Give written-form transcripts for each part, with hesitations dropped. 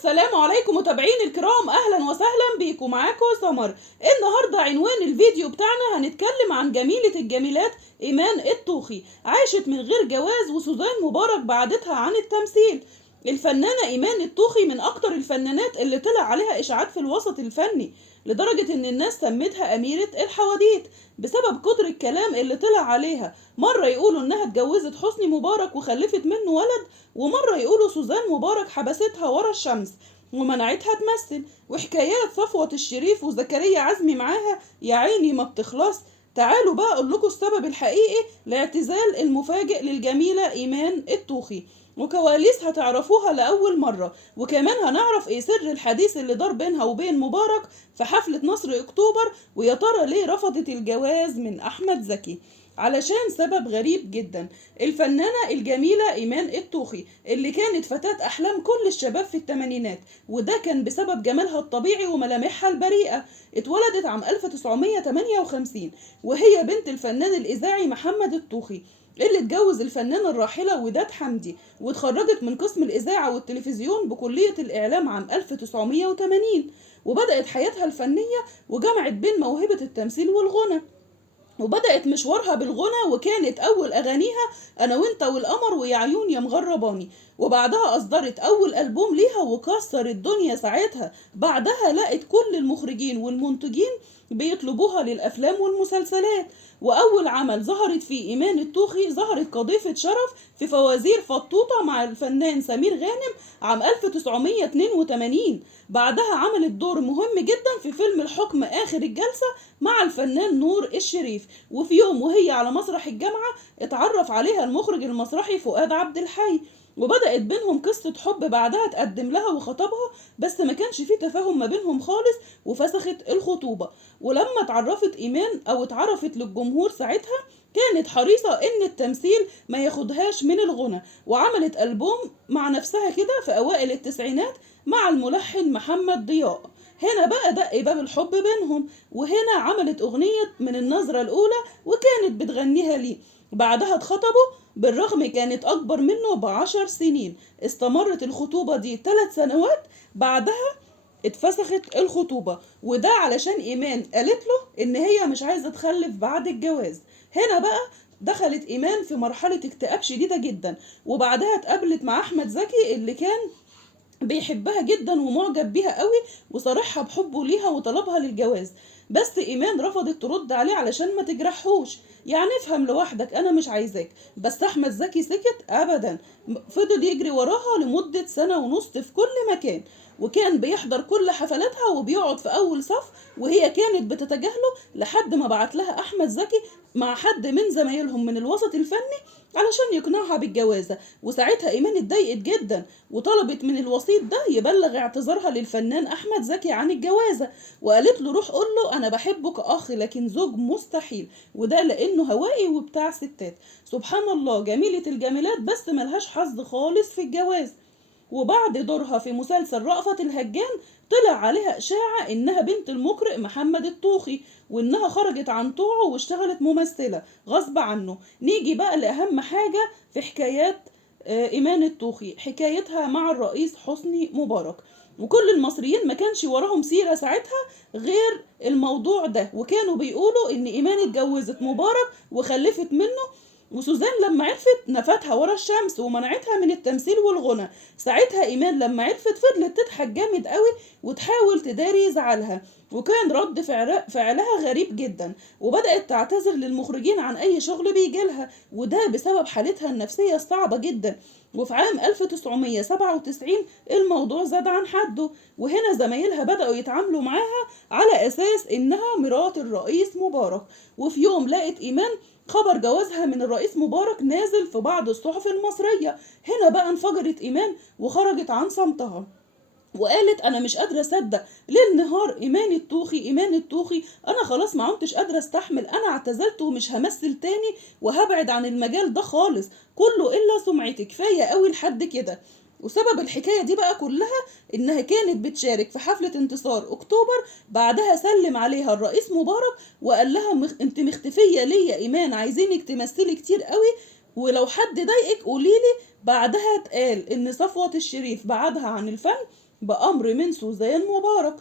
السلام عليكم متابعين الكرام، اهلا وسهلا بيكم. معاكم سمر. النهارده عنوان الفيديو بتاعنا هنتكلم عن جميلة الجميلات ايمان الطوخي. عاشت من غير جواز وسوزان مبارك بعدتها عن التمثيل. الفنانة ايمان الطوخي من اكتر الفنانات اللي طلع عليها اشاعات في الوسط الفني، لدرجة ان الناس سمتها اميرة الحواديت بسبب كتر الكلام اللي طلع عليها. مرة يقولوا انها اتجوزت حسني مبارك وخلفت منه ولد، ومرة يقولوا سوزان مبارك حبستها ورا الشمس ومنعتها تمثل، وحكايات صفوة الشريف وزكريا عزمي معاها يا عيني ما بتخلص. تعالوا بقى اقول لكم السبب الحقيقي لاعتزال المفاجئ للجميلة ايمان الطوخي، وكواليس هتعرفوها لأول مرة، وكمان هنعرف ايه سر الحديث اللي دار بينها وبين مبارك في حفلة نصر اكتوبر، ويا ترى ليه رفضت الجواز من احمد زكي. علشان سبب غريب جدا. الفنانة الجميلة إيمان الطوخي اللي كانت فتاة أحلام كل الشباب في الثمانينات، وده كان بسبب جمالها الطبيعي وملامحها البريئة. اتولدت عام 1958 وهي بنت الفنان الإذاعي محمد الطوخي اللي اتجوز الفنانة الراحلة وداد حمدي، واتخرجت من قسم الإذاعة والتلفزيون بكلية الإعلام عام 1980. وبدأت حياتها الفنية وجمعت بين موهبة التمثيل والغنى، وبدأت مشوارها بالغنى وكانت أول أغانيها أنا وأنت والقمر ويا عيون يا مغرباني. وبعدها أصدرت أول ألبوم ليها وكسر الدنيا ساعتها. بعدها لقت كل المخرجين والمنتجين بيطلبوها للأفلام والمسلسلات. وأول عمل ظهرت فيه إيمان الطوخي ظهرت كضيفة شرف في فوازير فطوطة مع الفنان سمير غانم عام 1982. بعدها عملت دور مهم جدا في فيلم الحكم آخر الجلسة مع الفنان نور الشريف. وفي يوم وهي على مسرح الجامعة اتعرف عليها المخرج المسرحي فؤاد عبد الحي، وبدأت بينهم قصة حب. بعدها تقدم لها وخطبها، بس ما كانش فيه تفاهم ما بينهم خالص وفسخت الخطوبة. ولما اتعرفت إيمان أو اتعرفت للجمهور ساعتها كانت حريصة إن التمثيل ما ياخدهاش من الغنى، وعملت ألبوم مع نفسها كده في أوائل التسعينات مع الملحن محمد ضياء. هنا بقى دق باب الحب بينهم، وهنا عملت أغنية من النظرة الأولى وكانت بتغنيها ليه. بعدها اتخطبوا، بالرغم كانت أكبر منه ب10 سنين. استمرت الخطوبة دي 3 سنوات، بعدها اتفسخت الخطوبة، وده علشان إيمان قالت له إن هي مش عايزة تخلف بعد الجواز. هنا بقى دخلت إيمان في مرحلة اكتئاب شديدة جدا، وبعدها اتقابلت مع أحمد زكي اللي كان بيحبها جدا ومعجب بيها قوي وصارحها بحبه ليها وطلبها للجواز. بس ايمان رفضت ترد عليه علشان ما تجرحوش، يعني افهم لوحدك انا مش عايزاك. بس احمد زكي سكت ابدا، فضل يجري وراها لمدة 1.5 سنة في كل مكان، وكان بيحضر كل حفلاتها وبيقعد في اول صف، وهي كانت بتتجاهله لحد ما بعت لها احمد زكي مع حد من زمايلهم من الوسط الفني علشان يقنعها بالجوازة. وساعتها ايمان اتضايقت جدا وطلبت من الوسيط ده يبلغ اعتذارها للفنان احمد زكي عن الجوازة، وقالت له روح قول له انا بحبه كاخ لكن زوج مستحيل، وده لانه هوائي وبتاع ستات. سبحان الله، جميلة الجميلات بس ملهاش حظ خالص في الجواز. وبعد دورها في مسلسل رأفت الهجان طلع عليها إشاعة إنها بنت المقرئ محمد الطوخي، وإنها خرجت عن طوعه واشتغلت ممثلة غصب عنه. نيجي بقى لأهم حاجة في حكايات إيمان الطوخي، حكايتها مع الرئيس حسني مبارك. وكل المصريين ما كانش وراهم سيرة ساعتها غير الموضوع ده، وكانوا بيقولوا إن إيمان اتجوزت مبارك وخلفت منه، وسوزان لما عرفت نفتها ورا الشمس ومنعتها من التمثيل والغنى. ساعتها ايمان لما عرفت فضلت تضحك جامد قوي وتحاول تداري زعلها، وكان رد فعلها غريب جدا، وبدأت تعتذر للمخرجين عن اي شغل بيجيلها، وده بسبب حالتها النفسية الصعبة جدا. وفي عام 1997 الموضوع زاد عن حده، وهنا زمايلها بدأوا يتعاملوا معاها على أساس إنها مرات الرئيس مبارك. وفي يوم لقت إيمان خبر جوازها من الرئيس مبارك نازل في بعض الصحف المصرية. هنا بقى انفجرت إيمان وخرجت عن صمتها وقالت انا مش قادره اصدق ليل نهار ايمان الطوخي ايمان الطوخي، انا خلاص ما عدتش قادره استحمل، انا اعتزلت ومش همثل تاني وهبعد عن المجال ده خالص، كله الا سمعتي كفايه قوي لحد كده. وسبب الحكايه دي بقى كلها انها كانت بتشارك في حفله انتصار اكتوبر، بعدها سلم عليها الرئيس مبارك وقال لها انت مختفيه ليه يا ايمان، عايزينك تمثلي كتير قوي ولو حد ضايقك قوليلي. بعدها اتقال ان صفوة الشريف بعدها عن الفن بأمر من سوزان مبارك.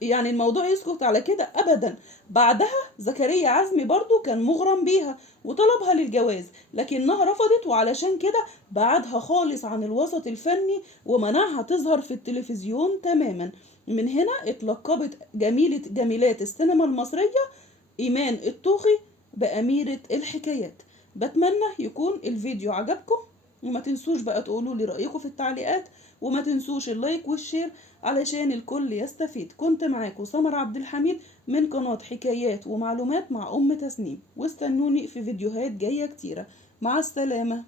يعني الموضوع يسكت على كده أبدا. بعدها زكريا عزمي برضو كان مغرم بيها وطلبها للجواز، لكنها رفضت، وعلشان كده بعدها خالص عن الوسط الفني ومنعها تظهر في التلفزيون تماما. من هنا اتلقبت جميلة جميلات السينما المصرية إيمان الطوخي بأميرة الحكايات. بتمنى يكون الفيديو عجبكم، وما تنسوش بقى تقولوا لي رأيكم في التعليقات، وما تنسوش اللايك والشير علشان الكل يستفيد. كنت معاكم سمر عبد الحميد من قناة حكايات ومعلومات مع أم تسنيم، واستنوني في فيديوهات جاية كتيرة. مع السلامة.